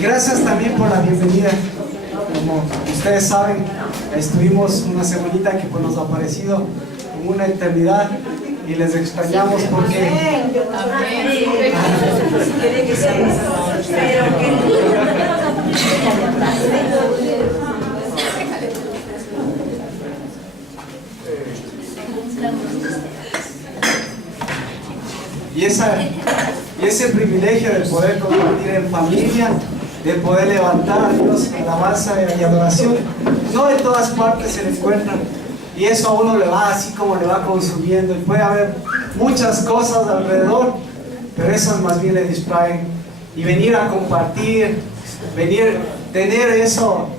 Y gracias también por la bienvenida. Como ustedes saben, estuvimos una semanita que pues nos ha parecido como una eternidad y les extrañamos porque... Y ese privilegio de poder compartir en familia, de poder levantar a Dios, alabanza y adoración, no de todas partes se le encuentran. Y eso a uno le va así como le va consumiendo. Y puede haber muchas cosas alrededor, pero esas más bien le distraen. Y venir a compartir, tener eso,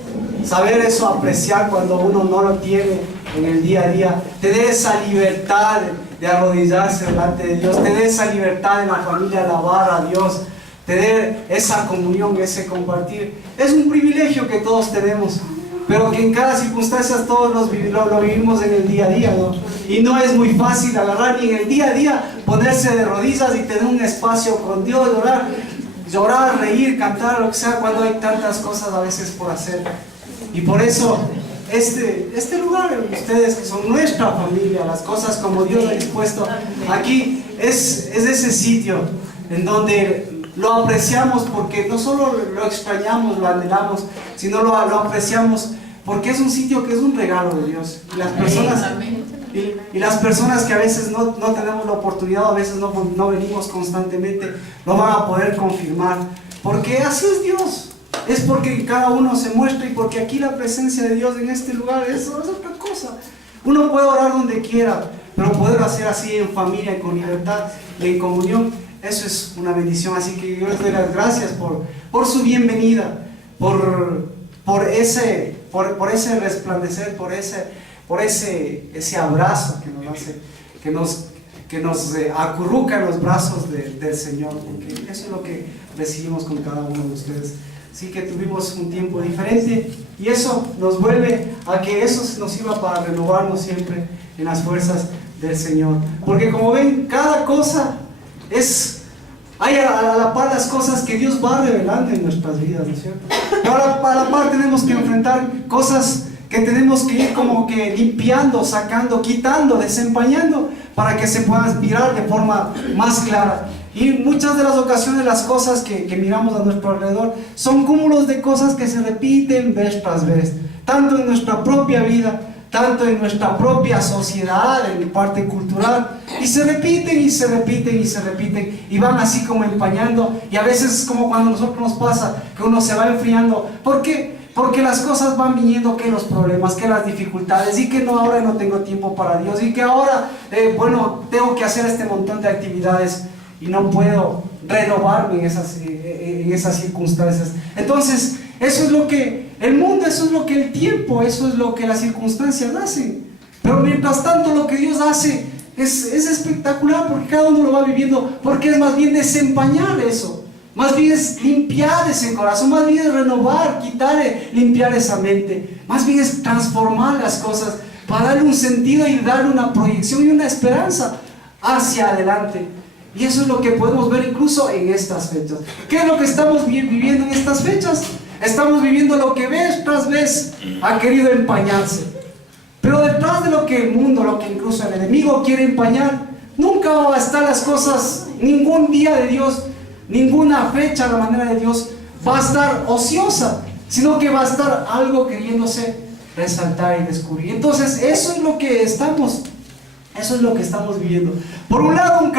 saber eso, apreciar cuando uno no lo tiene en el día a día, tener esa libertad de arrodillarse delante de Dios, tener esa libertad en la familia, alabar a Dios, tener esa comunión, ese compartir, es un privilegio que todos tenemos, pero que en cada circunstancia todos lo vivimos en el día a día, ¿no? Y no es muy fácil agarrar ni en el día a día ponerse de rodillas y tener un espacio con Dios, llorar, reír, cantar, lo que sea, cuando hay tantas cosas a veces por hacer. Y por eso este lugar, ustedes que son nuestra familia, las cosas como Dios ha dispuesto aquí, es ese sitio en donde lo apreciamos, porque no solo lo extrañamos, lo anhelamos, sino lo apreciamos porque es un sitio que es un regalo de Dios. Y las personas que a veces no tenemos la oportunidad, a veces no venimos constantemente, lo van a poder confirmar, porque así es Dios. Es porque cada uno se muestra y porque aquí la presencia de Dios en este lugar es otra cosa. Uno puede orar donde quiera, pero poder hacer así en familia, con libertad y en comunión, eso es una bendición. Así que yo les doy las gracias por su bienvenida, por ese resplandecer, por ese abrazo que nos hace, que nos acurruca en los brazos del Señor, porque eso es lo que recibimos con cada uno de ustedes. Así que tuvimos un tiempo diferente y eso nos vuelve a que eso nos sirva para renovarnos siempre en las fuerzas del Señor. Porque como ven, cada cosa hay a la par las cosas que Dios va revelando en nuestras vidas, ¿no es cierto? Ahora a la par tenemos que enfrentar cosas que tenemos que ir como que limpiando, sacando, quitando, desempañando para que se puedan mirar de forma más clara. Y muchas de las ocasiones las cosas que miramos a nuestro alrededor son cúmulos de cosas que se repiten vez tras vez, tanto en nuestra propia vida, tanto en nuestra propia sociedad, en parte cultural, y se repiten y se repiten y se repiten y van así como empañando. Y a veces es como cuando a nosotros nos pasa que uno se va enfriando. ¿Por qué? Porque las cosas van viniendo, que los problemas, que las dificultades, y que ahora no tengo tiempo para Dios, y que ahora, tengo que hacer este montón de actividades y no puedo renovarme en esas circunstancias. Entonces, eso es lo que el mundo, eso es lo que el tiempo, eso es lo que las circunstancias hacen. Pero mientras tanto lo que Dios hace es espectacular, porque cada uno lo va viviendo, porque es más bien desempañar eso, más bien es limpiar ese corazón, más bien es renovar, quitar, limpiar esa mente, más bien es transformar las cosas para darle un sentido y darle una proyección y una esperanza hacia adelante. Y eso es lo que podemos ver incluso en estas fechas. ¿Qué es lo que estamos viviendo en estas fechas? Estamos viviendo lo que vez tras vez ha querido empañarse. Pero detrás de lo que el mundo, lo que incluso el enemigo quiere empañar, nunca va a estar las cosas, ningún día de Dios, ninguna fecha a la manera de Dios va a estar ociosa, sino que va a estar algo queriéndose resaltar y descubrir. Entonces eso es lo que estamos viviendo. Por un lado, un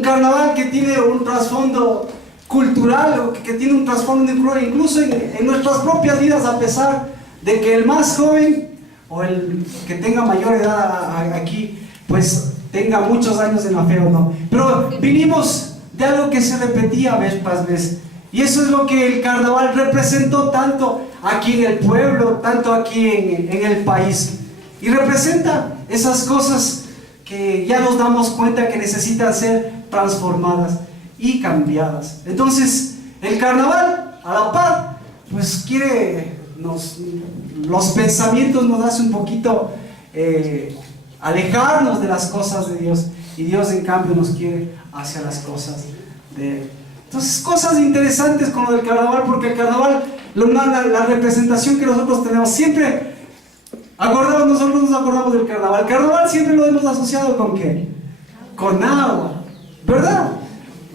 carnaval que tiene un trasfondo cultural, que tiene un trasfondo incluso en nuestras propias vidas, a pesar de que el más joven o el que tenga mayor edad aquí, pues tenga muchos años en la fe o no. Pero vinimos de algo que se repetía vez tras vez, y eso es lo que el carnaval representó tanto aquí en el pueblo, tanto aquí en el país. Y representa esas cosas que ya nos damos cuenta que necesitan ser transformadas y cambiadas. Entonces, el carnaval, a la par, pues los pensamientos nos hace un poquito alejarnos de las cosas de Dios. Y Dios, en cambio, nos quiere hacia las cosas de Él. Entonces, cosas interesantes con lo del carnaval, porque el carnaval, la representación que nosotros tenemos, siempre nosotros nos acordamos del carnaval. El carnaval siempre lo hemos asociado ¿con qué? Con agua, ¿verdad?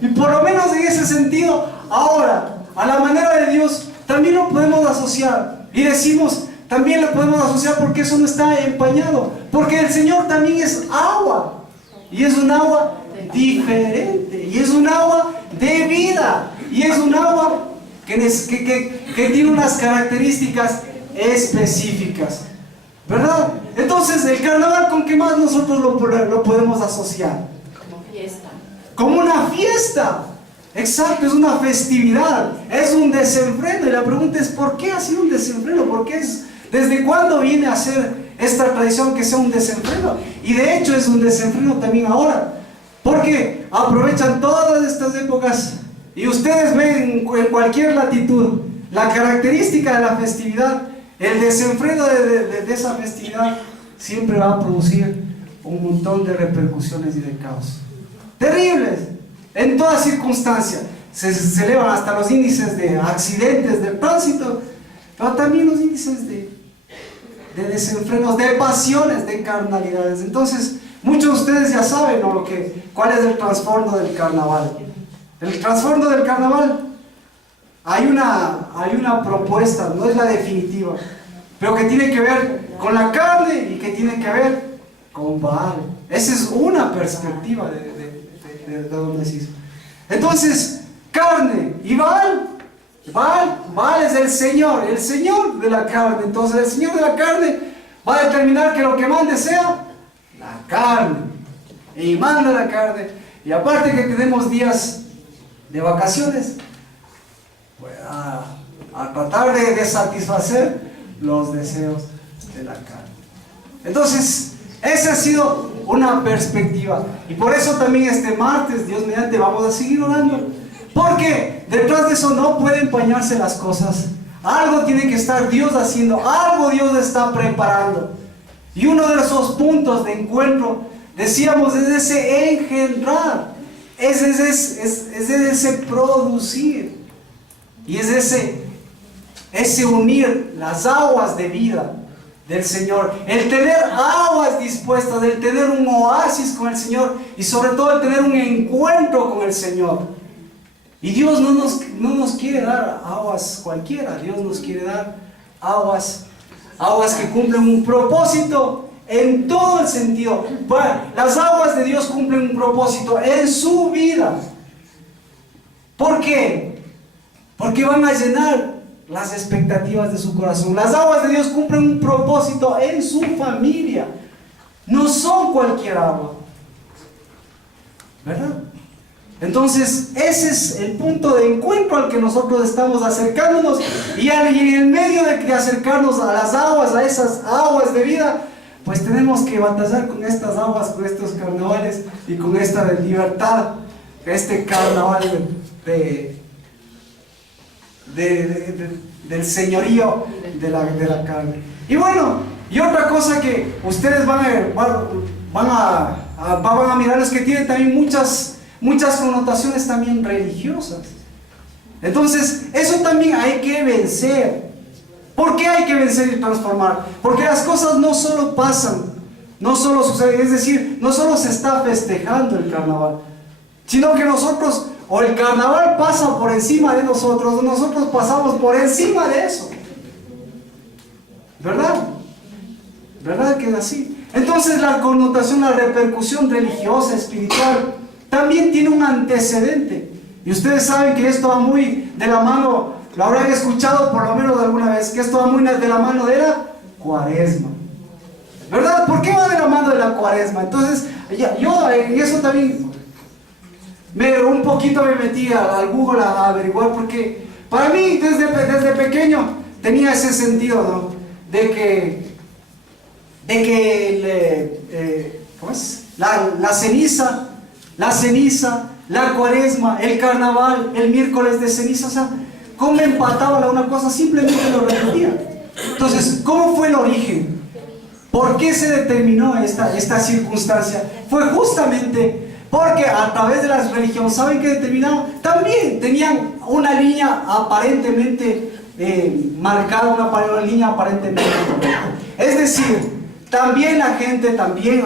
Y por lo menos en ese sentido, ahora, a la manera de Dios, también lo podemos asociar. Y decimos, también lo podemos asociar porque eso no está empañado. Porque el Señor también es agua. Y es un agua diferente. Y es un agua de vida. Y es un agua que tiene unas características específicas, ¿verdad? Entonces, el carnaval, ¿con qué más nosotros lo podemos asociar? Como fiesta. Como una fiesta. Exacto, es una festividad, es un desenfreno. Y la pregunta es, ¿por qué ha sido un desenfreno? ¿Desde cuándo viene a ser esta tradición que sea un desenfreno? Y de hecho es un desenfreno también ahora, porque aprovechan todas estas épocas y ustedes ven en cualquier latitud la característica de la festividad. El desenfreno de esa festividad siempre va a producir un montón de repercusiones y de caos terribles en toda circunstancia. Se elevan hasta los índices de accidentes de tránsito, pero también los índices de desenfrenos, de pasiones, de carnalidades. Entonces, muchos de ustedes ya saben, ¿no?, cuál es el trasfondo del carnaval. El trasfondo del carnaval, hay una propuesta, no es la definitiva, pero que tiene que ver con la carne y que tiene que ver con Baal. Esa es una perspectiva de donde se hizo. Entonces, carne y Baal es el Señor de la carne. Entonces el Señor de la carne va a determinar que lo que mande sea la carne, y manda la carne. Y aparte que tenemos días de vacaciones, pues a tratar de satisfacer los deseos de la carne. Entonces, esa ha sido una perspectiva. Y por eso también este martes, Dios mediante, vamos a seguir orando. Porque detrás de eso no pueden empañarse las cosas. Algo tiene que estar Dios haciendo, algo Dios está preparando. Y uno de esos puntos de encuentro, decíamos, es ese engendrar, es ese producir, y es ese unir las aguas de vida del Señor, el tener aguas dispuestas, el tener un oasis con el Señor, y sobre todo el tener un encuentro con el Señor. Y Dios no nos quiere dar aguas cualquiera. Dios nos quiere dar aguas que cumplen un propósito en todo el sentido. Bueno, las aguas de Dios cumplen un propósito en su vida. ¿Por qué? Porque van a llenar las expectativas de su corazón. Las aguas de Dios cumplen un propósito en su familia. No son cualquier agua, ¿verdad? Entonces, ese es el punto de encuentro al que nosotros estamos acercándonos. Y en el medio de acercarnos a las aguas, a esas aguas de vida, pues tenemos que batallar con estas aguas, con estos carnavales y con esta libertad, este carnaval del señorío de la carne. Y bueno, y otra cosa que ustedes van a mirar es que tiene también muchas connotaciones también religiosas. Entonces, eso también hay que vencer. ¿Por qué hay que vencer y transformar? Porque las cosas no solo pasan, no solo suceden, es decir, no solo se está festejando el carnaval, sino que nosotros, o el carnaval pasa por encima de nosotros, o nosotros pasamos por encima de eso. ¿Verdad? ¿Verdad que es así? Entonces la connotación, la repercusión religiosa, espiritual, también tiene un antecedente. Y ustedes saben que esto va muy de la mano, lo habrán escuchado por lo menos alguna vez, que esto va muy de la mano de la Cuaresma. ¿Verdad? ¿Por qué va de la mano de la Cuaresma? Entonces, yo en eso también un poquito me metí al Google a averiguar, porque para mí desde pequeño tenía ese sentido, ¿no? De que ¿cómo es? La ceniza, la Cuaresma, el carnaval, el miércoles de ceniza, o sea, ¿cómo empataba una cosa? Simplemente lo repetía. Entonces, ¿cómo fue el origen? ¿Por qué se determinó esta circunstancia? Fue justamente Porque a través de las religiones, ¿saben qué determinaban? También tenían una línea aparentemente marcada, una línea aparentemente correcta. Es decir, también la gente, también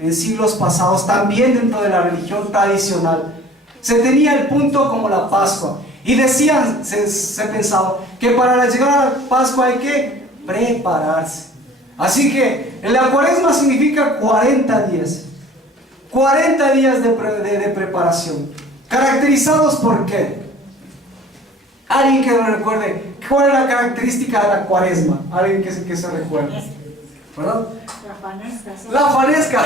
en siglos pasados, también dentro de la religión tradicional, se tenía el punto como la Pascua. Y decían, se pensaba, que para llegar a la Pascua hay que prepararse. Así que la Cuaresma significa 40 días. 40 días de preparación. ¿Caracterizados por qué? Alguien que me recuerde, ¿cuál es la característica de la Cuaresma? Alguien que se recuerde. ¿Verdad? La fanesca,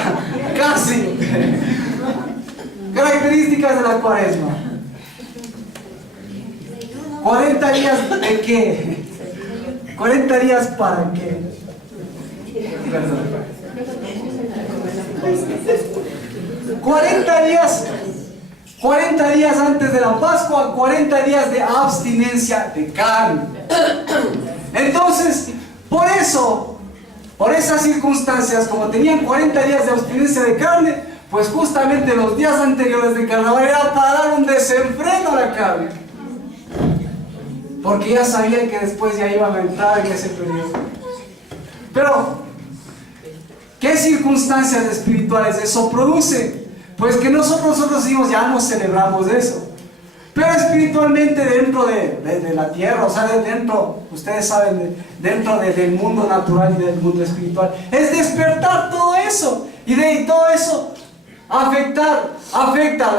casi. Características de la Cuaresma. 40 días de qué? 40 días para qué? Perdón. 40 días antes de la Pascua, 40 días de abstinencia de carne. Entonces, por esas circunstancias, como tenían 40 días de abstinencia de carne, pues justamente los días anteriores de carnaval era para dar un desenfreno a la carne. Porque ya sabían que después ya iban a entrar en ese periodo. Pero, ¿qué circunstancias espirituales eso produce? Pues que nosotros decimos, ya no celebramos eso. Pero espiritualmente dentro de la tierra, o sea, dentro, ustedes saben, dentro del mundo natural y del mundo espiritual, es despertar todo eso. Y de todo eso afecta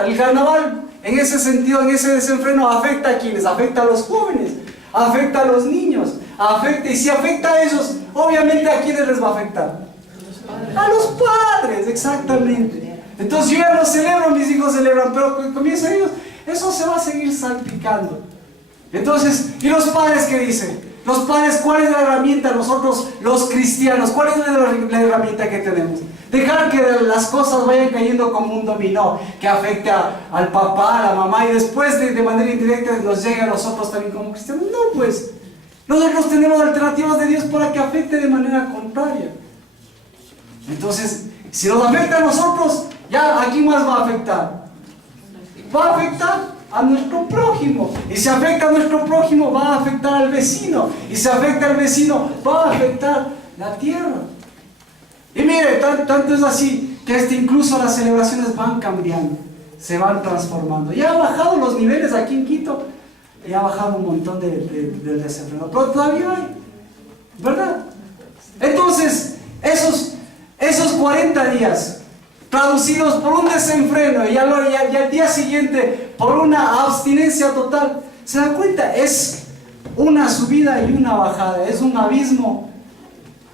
el carnaval. En ese sentido, en ese desenfreno, afecta a quienes, afecta a los jóvenes, afecta a los niños, y si afecta a ellos, obviamente a quienes les va a afectar. A los padres, exactamente. Entonces yo ya no celebro, mis hijos celebran, pero comienzan ellos, eso se va a seguir salpicando. Entonces, ¿y los padres qué dicen? Los padres, ¿cuál es la herramienta? Nosotros, los cristianos, ¿cuál es la herramienta que tenemos? Dejar que las cosas vayan cayendo como un dominó, que afecte al papá, a la mamá, y después de manera indirecta nos llegue a nosotros también como cristianos. No, pues, nosotros tenemos alternativas de Dios para que afecte de manera contraria. Entonces, si nos afecta a nosotros, ya, ¿a quién más va a afectar? Va a afectar a nuestro prójimo. Y si afecta a nuestro prójimo, va a afectar al vecino. Y si afecta al vecino, va a afectar la tierra. Y mire, tanto es así que incluso las celebraciones van cambiando, se van transformando. Ya ha bajado los niveles aquí en Quito, ya ha bajado un montón del desenfreno, pero todavía hay, ¿verdad? Entonces, esos 40 días traducidos por un desenfreno y al día siguiente por una abstinencia total, ¿se dan cuenta? Es una subida y una bajada, es un abismo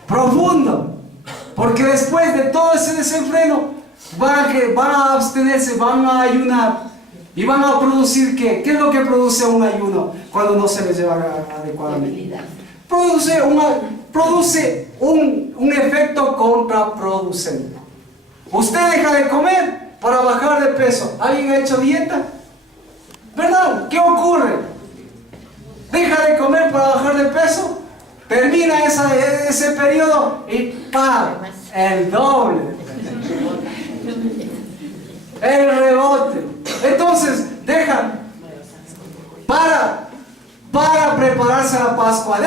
profundo. Porque después de todo ese desenfreno van a abstenerse, van a ayunar y van a producir ¿qué? ¿Qué es lo que produce un ayuno cuando no se les lleva adecuadamente? Produce un efecto contraproducente. Usted deja de comer para bajar de peso. ¿Alguien ha hecho dieta? ¿Verdad? ¿Qué ocurre? Deja de comer para bajar de peso. Termina ese periodo y ¡pam! El doble. El rebote. Entonces, dejan para prepararse a la Pascua.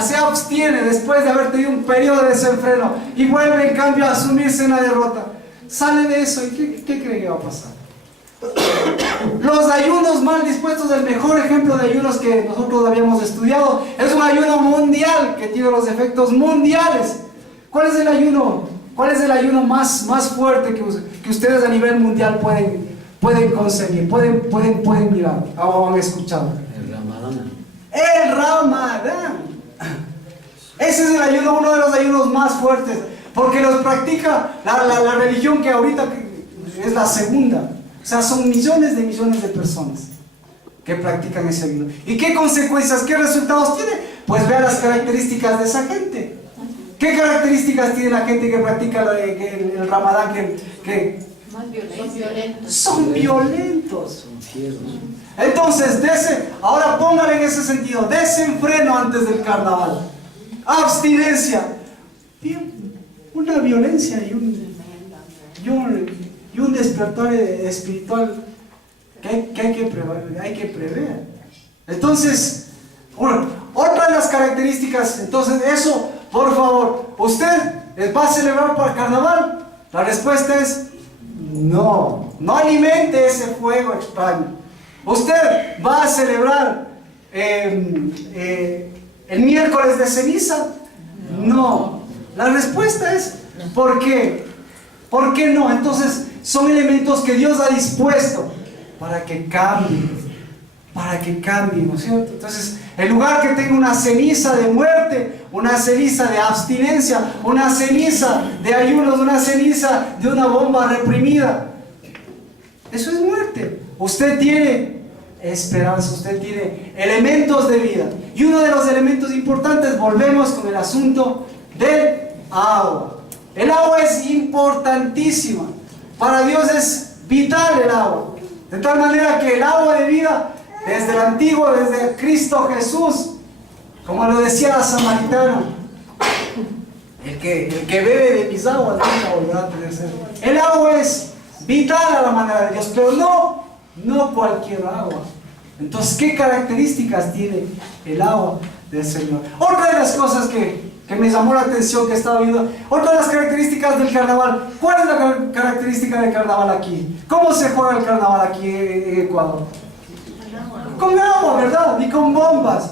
Se abstiene después de haber tenido un periodo de desenfreno y vuelve en cambio a asumirse en la derrota. Sale de eso y ¿qué cree que va a pasar? Los ayunos mal dispuestos, el mejor ejemplo de ayunos que nosotros habíamos estudiado es un ayuno mundial que tiene los efectos mundiales. ¿Cuál es el ayuno? ¿Cuál es el ayuno más fuerte que ustedes a nivel mundial pueden conseguir, pueden mirar o han escuchado? El Ramadán. El Ramadán. Ese es el ayuno, uno de los ayunos más fuertes, porque los practica la religión que ahorita es la segunda. O sea, son millones de personas que practican ese ayuno. ¿Y qué consecuencias, qué resultados tiene? Pues vea las características de esa gente. ¿Qué características tiene la gente que practica el Ramadán? Más violentos. Son violentos. Son fieros. Entonces, ahora póngale en ese sentido, desenfreno antes del carnaval, abstinencia, y una violencia y un despertar espiritual que hay que prever. Entonces, otra de las características, entonces eso, por favor, ¿usted va a celebrar para carnaval? La respuesta es no. No alimente ese fuego extraño. ¿Usted va a celebrar el miércoles de ceniza? No. La respuesta es ¿por qué? ¿Por qué no? Entonces son elementos que Dios ha dispuesto para que cambien, ¿no es cierto? Entonces, en lugar que tenga una ceniza de muerte, una ceniza de abstinencia, una ceniza de ayunos, una ceniza de una bomba reprimida, eso es muerte. Usted tiene esperanza, usted tiene elementos de vida. Y uno de los elementos importantes, volvemos con el asunto del agua. El agua es importantísima. Para Dios es vital el agua. De tal manera que el agua de vida, desde el antiguo, desde Cristo Jesús, como lo decía la samaritana, el que bebe de mis aguas nunca volverá a tener sed. El agua es vital a la manera de Dios, pero no cualquier agua. Entonces, ¿qué características tiene el agua del Señor? Otra de las cosas que me llamó la atención, que estaba viendo, otra de las características del carnaval. ¿Cuál es la característica del carnaval aquí? ¿Cómo se juega el carnaval aquí en Ecuador? Con agua, ¿verdad? Y con bombas.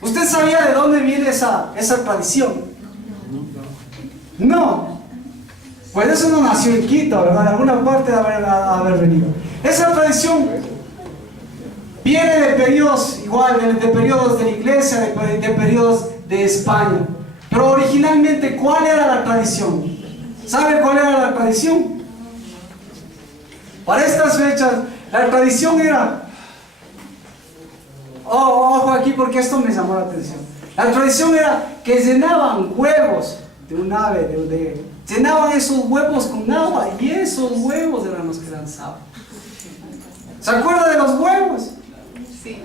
¿Usted sabía de dónde viene esa tradición? No. Pues eso no nació en Quito, ¿verdad? De alguna parte de haber venido. Esa tradición viene de periodos, igual, de periodos de la iglesia, de periodos de España. Pero originalmente, ¿cuál era la tradición? ¿Sabe cuál era la tradición? Para estas fechas, la tradición era... ojo aquí porque esto me llamó la atención. La tradición era que llenaban huevos de un ave, llenaban esos huevos con agua y esos huevos eran los que lanzaban. ¿Se acuerda de los huevos? Sí,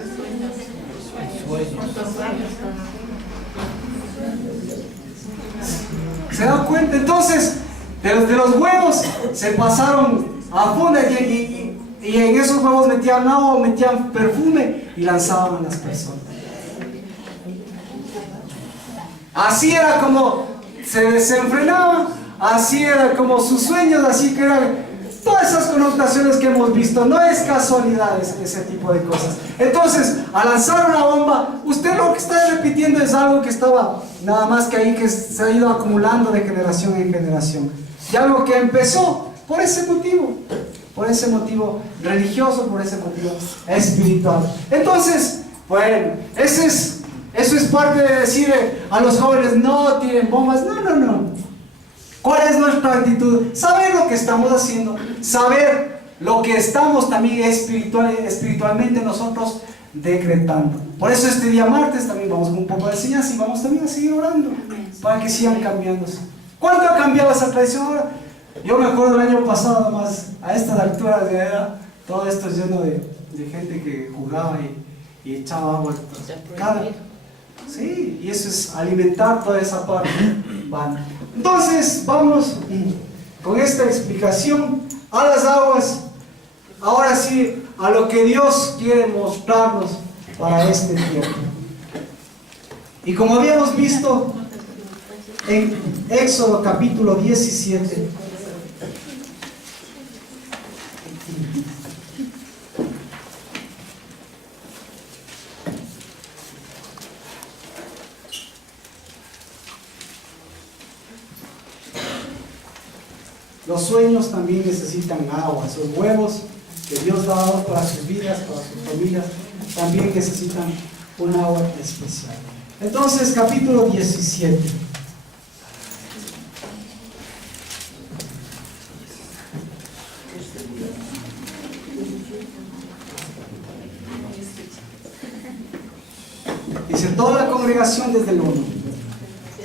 ¿se da cuenta? Entonces, de los huevos se pasaron a funda y en esos huevos metían agua, metían perfume y lanzaban a las personas. Así era como se desenfrenaban, así era como sus sueños, así que eran todas esas connotaciones que hemos visto. No es casualidad ese tipo de cosas. Entonces, al lanzar una bomba, usted lo que está repitiendo es algo que estaba nada más que ahí, que se ha ido acumulando de generación en generación. Y algo que empezó por ese motivo religioso, por ese motivo espiritual. Entonces, bueno, eso es parte de decirle a los jóvenes, no tiren bombas. No. ¿Cuál es nuestra actitud? Saber lo que estamos haciendo, saber lo que estamos también espiritualmente nosotros decretando. Por eso este día martes también vamos con un poco de enseñanza y vamos también a seguir orando para que sigan cambiándose. ¿Cuánto ha cambiado esa tradición ahora? Yo me acuerdo el año pasado, más a estas alturas de edad, todo esto lleno de gente que jugaba y echaba agua. Sí, y eso es alimentar toda esa parte. Vale. Entonces, vamos con esta explicación a las aguas. Ahora sí, a lo que Dios quiere mostrarnos para este tiempo. Y como habíamos visto en Éxodo capítulo 17, los sueños también necesitan agua. Esos huevos que Dios ha dado para sus vidas, para sus familias, también necesitan un agua especial. Entonces, capítulo 17. Dice, toda la congregación desde el 1.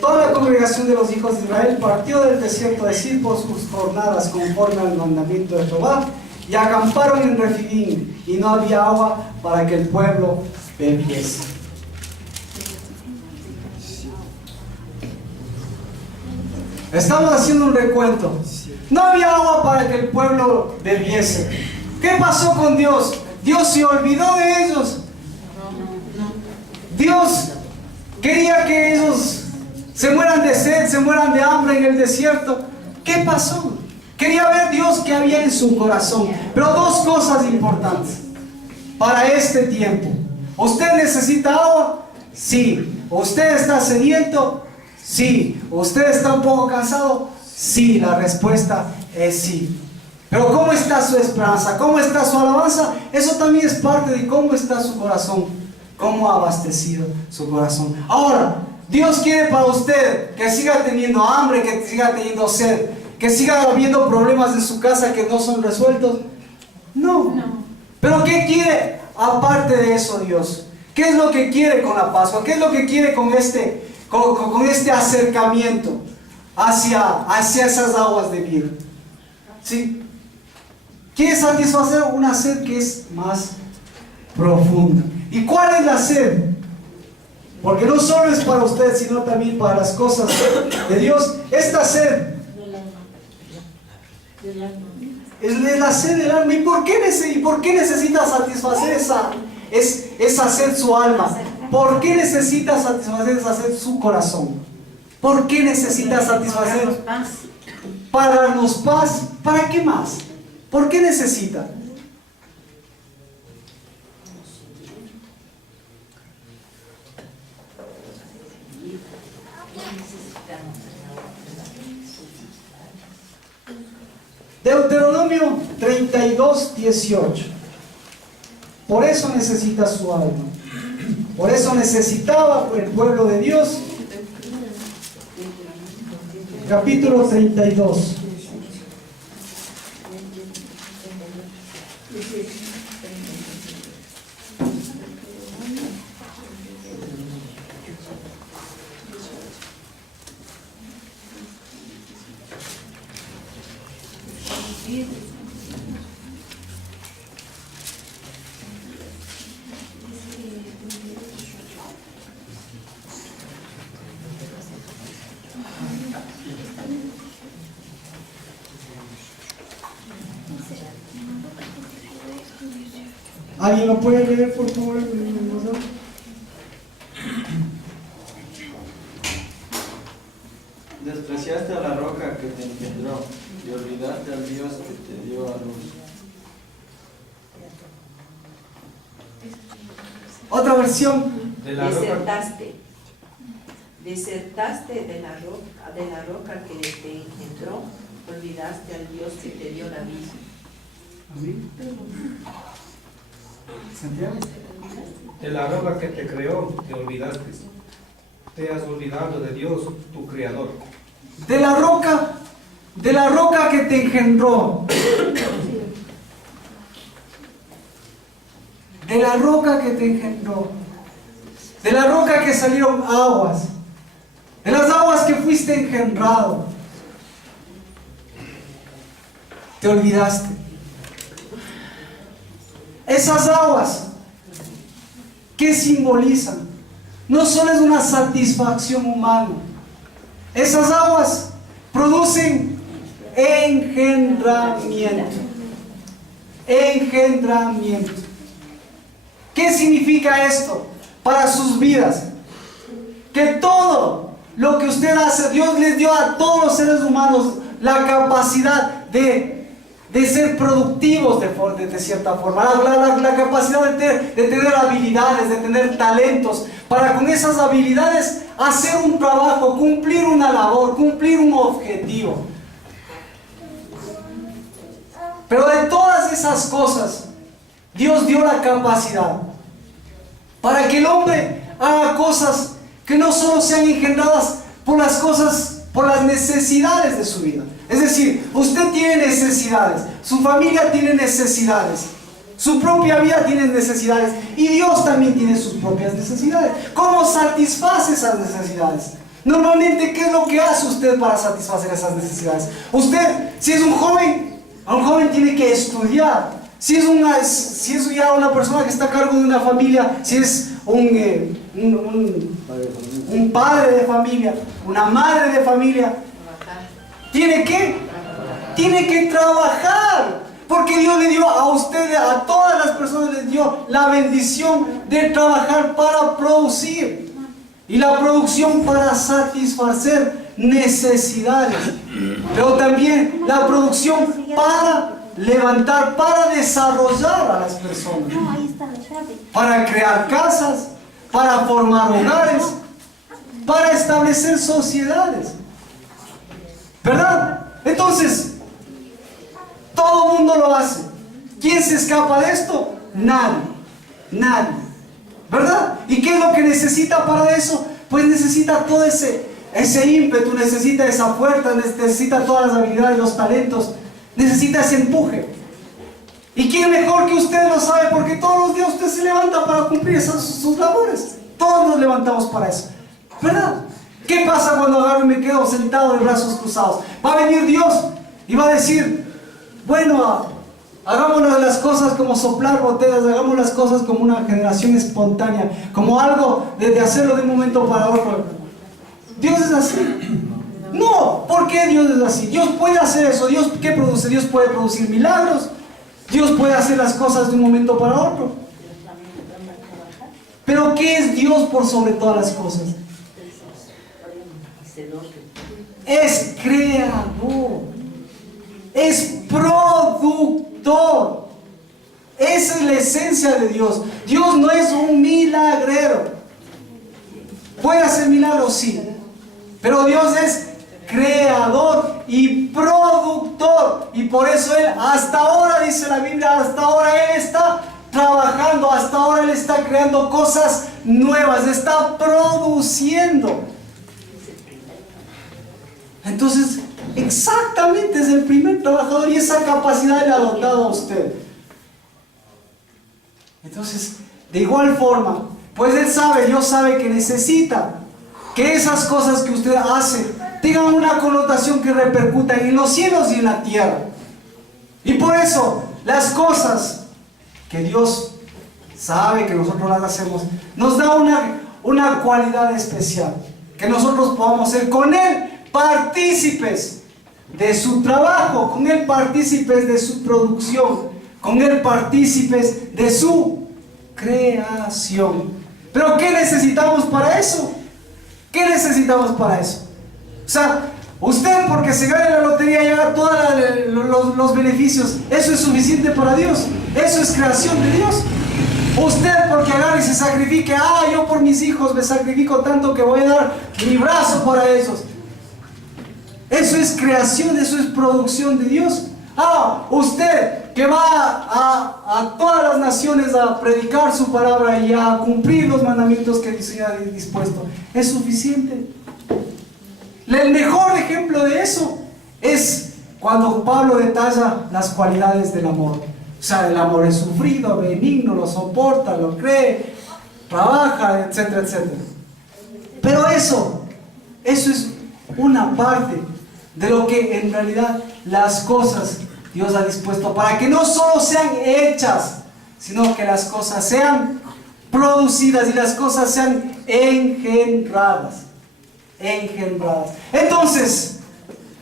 Toda la congregación de los hijos de Israel partió del desierto de Sif por sus jornadas conforme al mandamiento de Jehová y acamparon en Refidim y no había agua para que el pueblo bebiese. Estamos haciendo un recuento. No había agua para que el pueblo bebiese. ¿Qué pasó con Dios? Dios se olvidó de ellos. Dios quería que ellos se mueran de sed, se mueran de hambre en el desierto. ¿Qué pasó? Quería ver Dios qué había en su corazón. Pero dos cosas importantes para este tiempo. ¿Usted necesita agua? Sí. ¿Usted está sediento? Sí. ¿Usted está un poco cansado? Sí. La respuesta es sí. Pero ¿cómo está su esperanza? ¿Cómo está su alabanza? Eso también es parte de cómo está su corazón. ¿Cómo ha abastecido su corazón? Ahora, Dios quiere para usted que siga teniendo hambre, que siga teniendo sed, que siga habiendo problemas en su casa que no son resueltos. No. Pero ¿qué quiere aparte de eso Dios? ¿Qué es lo que quiere con la Pascua? ¿Qué es lo que quiere con este acercamiento hacia esas aguas de vida? ¿Sí? Quiere satisfacer una sed que es más profunda. ¿Y cuál es la sed? Porque no solo es para usted, sino también para las cosas de Dios. Esta sed es la sed del alma. ¿Y por qué necesita satisfacer esa sed su alma? ¿Por qué necesita satisfacer esa sed su corazón? ¿Por qué necesita satisfacer? Para darnos paz. ¿Para qué más? ¿Por qué necesita? Deuteronomio 32:18. Por eso necesita su alma. Por eso necesitaba el pueblo de Dios. Capítulo 32. ¿Alguien lo puede leer, por favor? Despreciaste a la roca que te engendró y olvidaste al Dios que te dio a luz. Otra versión. Desertaste de la roca que te engendró, olvidaste al Dios que te dio la vida. Amén. Santiago. De la roca que te creó, te olvidaste. Te has olvidado de Dios, tu Creador. De la roca que te engendró. De la roca que te engendró. De la roca que salieron aguas. De las aguas que fuiste engendrado. Te olvidaste. Esas aguas, ¿qué simbolizan? No solo es una satisfacción humana. Esas aguas producen engendramiento. Engendramiento. ¿Qué significa esto para sus vidas? Que todo lo que usted hace, Dios les dio a todos los seres humanos la capacidad de ser productivos de cierta forma, la capacidad de tener habilidades, de tener talentos, para con esas habilidades hacer un trabajo, cumplir una labor, cumplir un objetivo. Pero de todas esas cosas, Dios dio la capacidad para que el hombre haga cosas que no solo sean engendradas por las necesidades de su vida. Es decir, usted tiene necesidades, su familia tiene necesidades, su propia vida tiene necesidades y Dios también tiene sus propias necesidades. ¿Cómo satisface esas necesidades? Normalmente, ¿qué es lo que hace usted para satisfacer esas necesidades? Usted, si es un joven tiene que estudiar. Si es ya una persona que está a cargo de una familia, si es un padre de familia, una madre de familia, tiene que Tiene que trabajar. Porque Dios le dio a ustedes, a todas las personas les dio la bendición de trabajar para producir. Y la producción para satisfacer necesidades. Pero también la producción para levantar, para desarrollar a las personas. Para crear casas, para formar hogares, para establecer sociedades. ¿Verdad? Entonces, todo el mundo lo hace. ¿Quién se escapa de esto? Nadie. Nadie. ¿Verdad? ¿Y qué es lo que necesita para eso? Pues necesita todo ese ímpetu, necesita esa fuerza, necesita todas las habilidades, los talentos, necesita ese empuje. ¿Y quién mejor que usted lo sabe? Porque todos los días usted se levanta para cumplir sus labores. Todos nos levantamos para eso. ¿Verdad? ¿Qué pasa cuando agarro y me quedo sentado de brazos cruzados? Va a venir Dios y va a decir, bueno, hagámonos las cosas como soplar botellas, hagamos las cosas como una generación espontánea, como algo de hacerlo de un momento para otro. ¿Dios es así? No, ¿por qué Dios es así? Dios puede hacer eso. ¿Dios qué produce? Dios puede producir milagros. Dios puede hacer las cosas de un momento para otro. Pero ¿qué es Dios por sobre todas las cosas? Es creador. Es productor. Esa es la esencia de Dios. Dios no es un milagrero. ¿Puede hacer milagros? Sí. Pero Dios es creador y productor. Y por eso Él, hasta ahora, dice la Biblia, hasta ahora Él está trabajando, hasta ahora Él está creando cosas nuevas, está produciendo. Entonces, exactamente es el primer trabajador y esa capacidad le ha dotado a usted. Entonces, de igual forma, pues Él sabe, Dios sabe que necesita que esas cosas que usted hace tengan una connotación que repercuta en los cielos y en la tierra. Y por eso, las cosas que Dios sabe que nosotros las hacemos, nos da una cualidad especial, que nosotros podamos ser con Él partícipes de su trabajo, con Él partícipes de su producción, con Él partícipes de su creación. ¿Pero qué necesitamos para eso? ¿Qué necesitamos para eso? O sea, usted porque se gane la lotería y haga todos los beneficios, ¿eso es suficiente para Dios? ¿Eso es creación de Dios? Usted porque agarre y se sacrifique, yo por mis hijos me sacrifico tanto que voy a dar mi brazo para esos. Eso es creación, eso es producción de Dios. Usted que va a todas las naciones a predicar su palabra y a cumplir los mandamientos que Dios ha dispuesto, ¿es suficiente? El mejor ejemplo de eso es cuando Pablo detalla las cualidades del amor. O sea, el amor es sufrido, benigno, lo soporta, lo cree, trabaja, etcétera, etcétera. Pero eso es una parte de lo que en realidad las cosas Dios ha dispuesto para que no solo sean hechas, sino que las cosas sean producidas y las cosas sean engendradas. Entonces,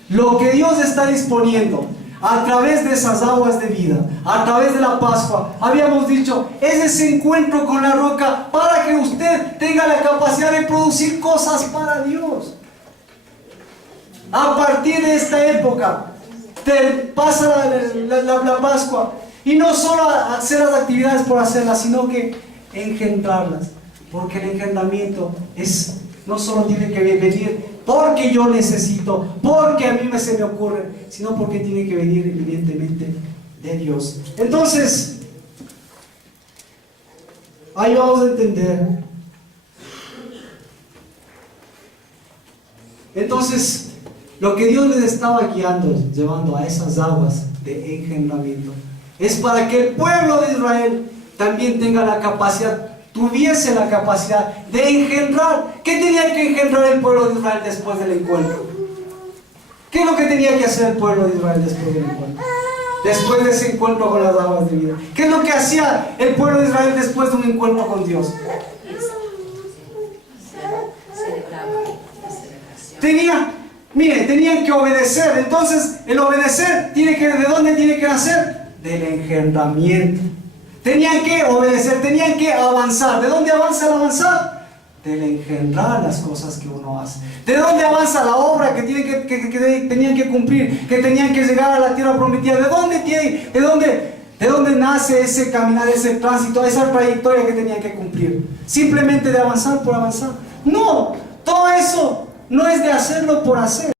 lo que Dios está disponiendo a través de esas aguas de vida, a través de la Pascua, habíamos dicho, es ese encuentro con la roca para que usted tenga la capacidad de producir cosas para Dios. A partir de esta época, pasa la Pascua, y no solo hacer las actividades por hacerlas, sino que engendrarlas, porque el engendramiento no solo tiene que venir porque yo necesito, porque a mí se me ocurre, sino porque tiene que venir evidentemente de Dios. Entonces, ahí vamos a entender. Entonces, lo que Dios les estaba guiando, llevando a esas aguas de engendramiento, es para que el pueblo de Israel también tenga la capacidad, tuviese la capacidad de engendrar. ¿Qué tenía que engendrar el pueblo de Israel después del encuentro? ¿Qué es lo que tenía que hacer el pueblo de Israel después del encuentro? Después de ese encuentro con las aguas de vida. ¿Qué es lo que hacía el pueblo de Israel después de un encuentro con Dios? Tenía tenían que obedecer. Entonces, el obedecer ¿de dónde tiene que nacer? Del engendramiento. Tenían que obedecer, tenían que avanzar. ¿De dónde avanza el avanzar? Del engendrar las cosas que uno hace. ¿De dónde avanza la obra que tenían que cumplir? Que tenían que llegar a la tierra prometida. ¿De dónde nace ese caminar, ese tránsito, esa trayectoria que tenían que cumplir? Simplemente de avanzar por avanzar. No, todo eso no es de hacerlo por hacer.